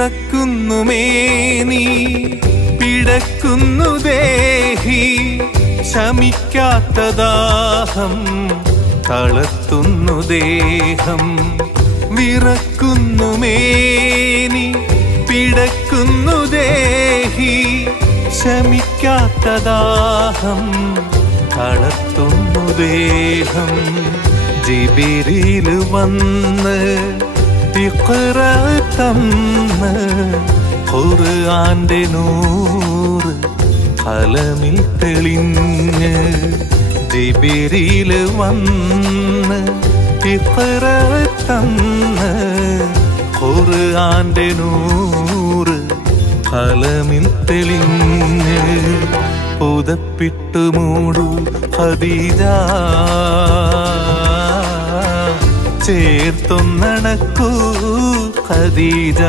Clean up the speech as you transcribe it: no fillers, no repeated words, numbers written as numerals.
വിറക്കുന്നു മേനി പിടക്കുന്നു ദേഹി ശമിക്കാത്ത ദാഹം തളർത്തുന്നു ദേഹം വിറക്കുന്നു മേനി പിടക്കുന്നു ദേഹി ശമിക്കാത്ത ദാഹം തളർത്തുന്നു ദേഹം ജിബിരിൽ വന്ന് ഇഖ്റ തന്ന് ഖുർആന്റെ നൂറ് ഖലമിൽ തെളിഞ്ഞ് ജിബിരിൽ വന്ന് ഇഖ്റ തന്ന് ഖുർആന്റെ നൂറ് ഖലമിൽ തെളിഞ്ഞ് പുതപ്പിട്ട് മൂടു ഖദീജ ചേർത്തൊന്നണക്കൂ ഖദീജ